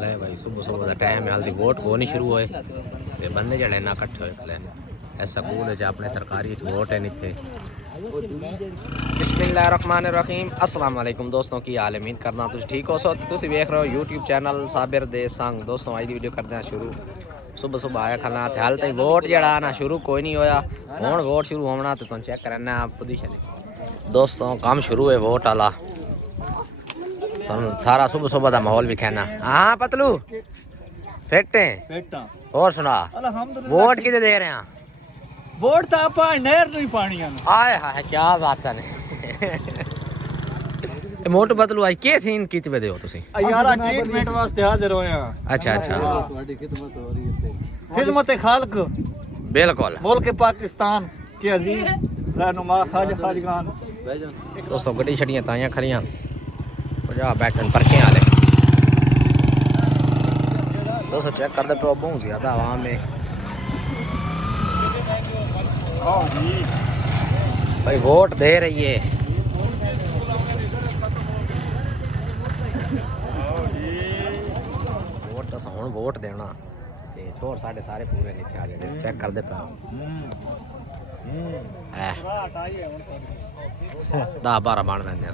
ले भाई सुबह सुबह का टाइम है, हल्दी वोट को नहीं शुरू हुए ते बंदे जड़े ना इकट्ठे होए ऐसा स्कूल है अपने सरकारी वोट है नहीं थे। बिस्मिल्लाहिर्रहमानिर्रहीम अस्सलाम वालेकुम दोस्तों की हाल उम्मीद करना तुम ठीक हो। सो तुम देख रहे हो यूट्यूब चैनल साबिर दे संग। दोस्तों आज की वीडियो करते हैं शुरू। सुबह सुबह आया खाना हाल तक वोट जड़ा ना शुरू कोई नहीं होया, हुण वोट शुरू होना तो तुम चेक करना पोजीशन। दोस्तों काम शुरू है वोट वाला, सारा सुबह सुबह का माहौल भी कहना। हाँ पतलू फिट है और सुना वोट कितने दे रहे हैं? वोट तो आप नहर नहीं पानी आए हाय क्या बात है। मोटू बदलू आज के सीन कित पे हो तुसी? यार ट्रीटमेंट वास्ते हाजिर होए हैं। अच्छा अच्छा ਤੁਹਾਡੀ खिदमत हो रही है। खिदमत खालक बिल्कुल मुल्क पाकिस्तान के अजीज रहनुमा खाजा खाजगान। दोस्तों गड्डी छड़ियां ताइयां खड़ियां जा बैठन परखे वाले। दोस्तों चेक करते पे बहुत ज्यादा आवाम में भाई वोट दे रही है। वोट तो हुण वोट देना ते छोर साढ़े सारे पूरे लिखे आ जेडे चेक करते पे 10-12 बन पैंदे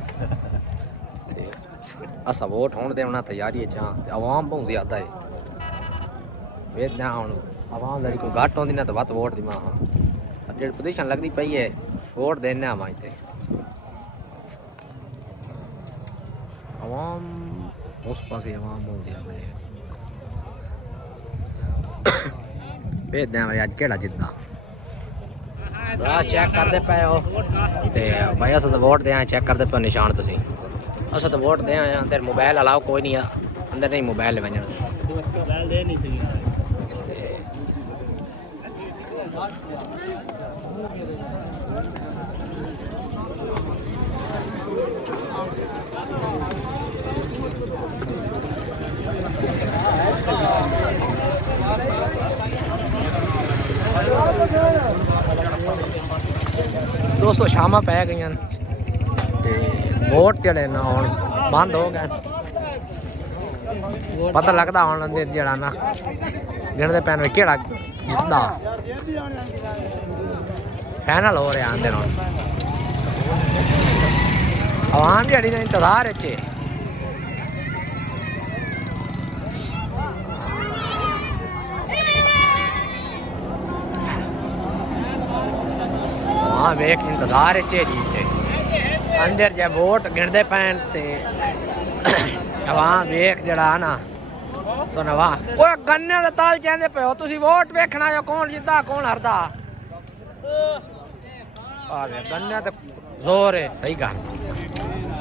ते असा वोट होने देना तैयारी है। आवाम बहुत ज्यादा है वेदना हुण आवाम दी कोई घट होंदी ना तो वत वोट दी मां जेड़ी पोजीशन लगदी पई है वोट देने आवां ते आवाम उस पासे आवाम हो गया वेदना भाई अज केड़ा जिद्दा बस चेक करते पे हो ते भाई अस तो वोट दें चेक करते पे निशान तुसी अस तो वोट दें अंदर मोबाइल अलाउ कोई नहीं अंदर नहीं मोबाइल वजन दे नहीं सही। दोस्तों शामा पै गई वोट जड़े ना हुण बंद हो गए। पता लगता हुण अंदर जड़ा ना गिणदे पैन केड़ा जिसदा फाइनल हो रहा अंदर हुण आवाम जड़ी ने इंतजार च वेख इंतजार चे जीते अंदर जब वोट गिणदे पैन ते आवाम वेख जड़ा ना तो नवा कोई गन्ने दे ताल चेंदे पे हो तुसी वोट वेखना जो कौन जिद्दा कौन हारदा। आवे गन्ने ते जोर है सही गल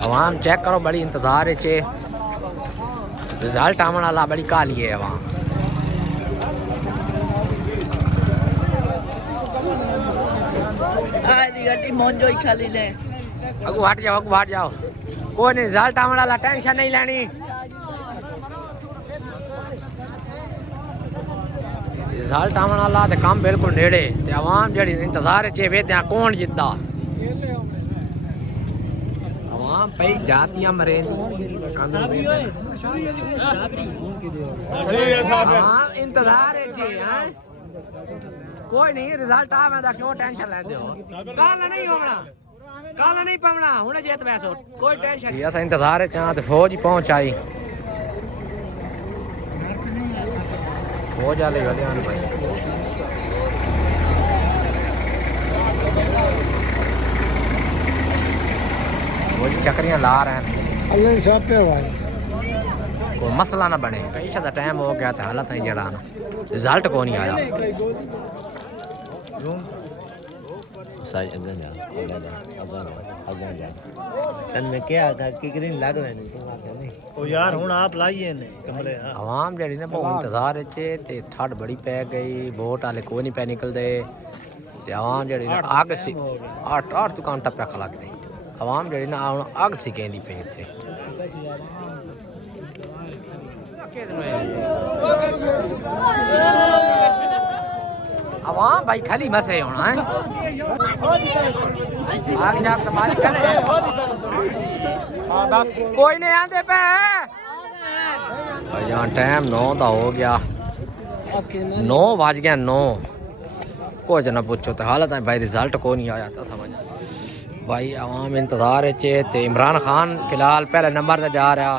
आवाम चेक करो बड़ी इंतजार चे रिजल्ट आवन वाला बड़ी काली है आवाम। खाली ले अगू हट जाओ कोई नहीं रिजल्ट आने वाला टेंशन नहीं लेनी। रिजल्ट आने वाला ते काम बिल्कुल नेड़े ते आवाम जड़ी इंतजार च वेद्या कौन जिद्दा आवाम पई जातियां मरे इंतजार च कोई नहीं रिजल्ट आवेंदा क्यों टेंशन लेंदे हो कल नहीं होना कल नहीं पवना हुणे जीत वैसो कोई टेंशन नहीं। अस इंतजार च ते फौज ही पहुंच आई फौज वाले ध्यान भाई फौज चक्रियां ला रहे हैं कोई मसला ना बने पैसा का टाइम हो गया था हालत ही जड़ा ना रिजल्ट को नहीं आया। आवाम जड़ी ने बहुत इंतजार ते ठंड बड़ी पै गई वोट आले कोई नहीं पै निकलते आवाम जड़ी ना अग सी 8 दुकान टप्पा खा लगते आवाम जड़ी ना अग सी कहती पे इतने आवाम भाई खाली मसे होना है आग जाग तुम्हारी करे कोई नहीं आंदे पे भाई जान टाइम 9 का हो गया 9 बज गया 9 कुछ ना पूछो तो हालत है भाई रिजल्ट को नहीं आया था समझ भाई आवाम इंतजार है ते इमरान खान फिलहाल पहले नंबर से जा रहा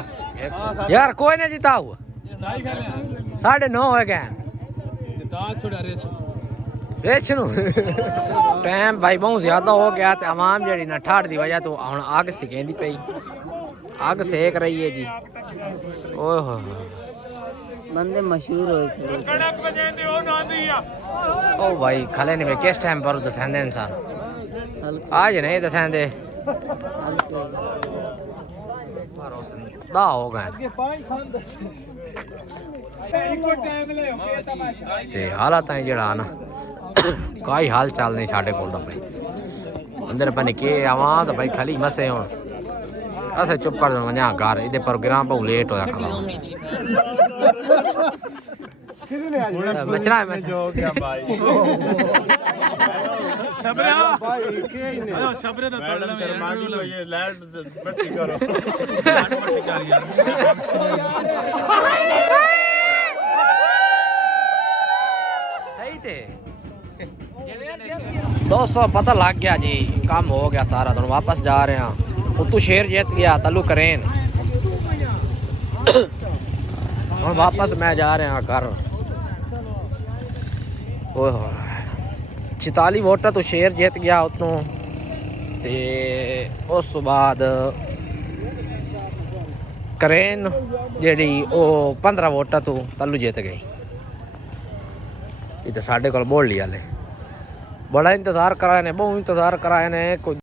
यार कोई नहीं जीता हुआ 9:30 हो गए रेच टाइम भाई बहुत ज्यादा हो गया तो आवाम जी ना ठाड़ की वजह तो हम अग सिकेंदी पई अग सेक रही है जी ओह बंदे मशहूर हो ओ भाई खले नहीं किस टाइम पर दसेंदे इंसान आज नहीं दसेंदे दा हो गए ते हालात है जड़ा ना कोई हाल चाल नहीं साढ़े कोल भाई अंदर पता नहीं के आवां तो भाई खाली मसे हुन असे चुप कर वञा घर इधर प्रोग्राम बहुत लेट होया खड़ा बचना है मैं जो क्या भाई सबरे भाई के ने सबरे दा मैडम शर्मा जी को ये लैंड बट्टी करो सही थे दोस्तों पता लग गया जी काम हो गया सारा तो वापस जा रहे हैं उतू शेर जीत गया तलू करेन और वापस मैं जा रहे हैं घर 44 वोटर तो शेर जीत गया उतों ते उस बाद करेन जेड़ी ओ 15 वोटर तो तलू जीत गई ये तो साढ़े को बोल लिया ले बड़ा इंतजार कराए ने बहुत इंतजार कराए ने कोई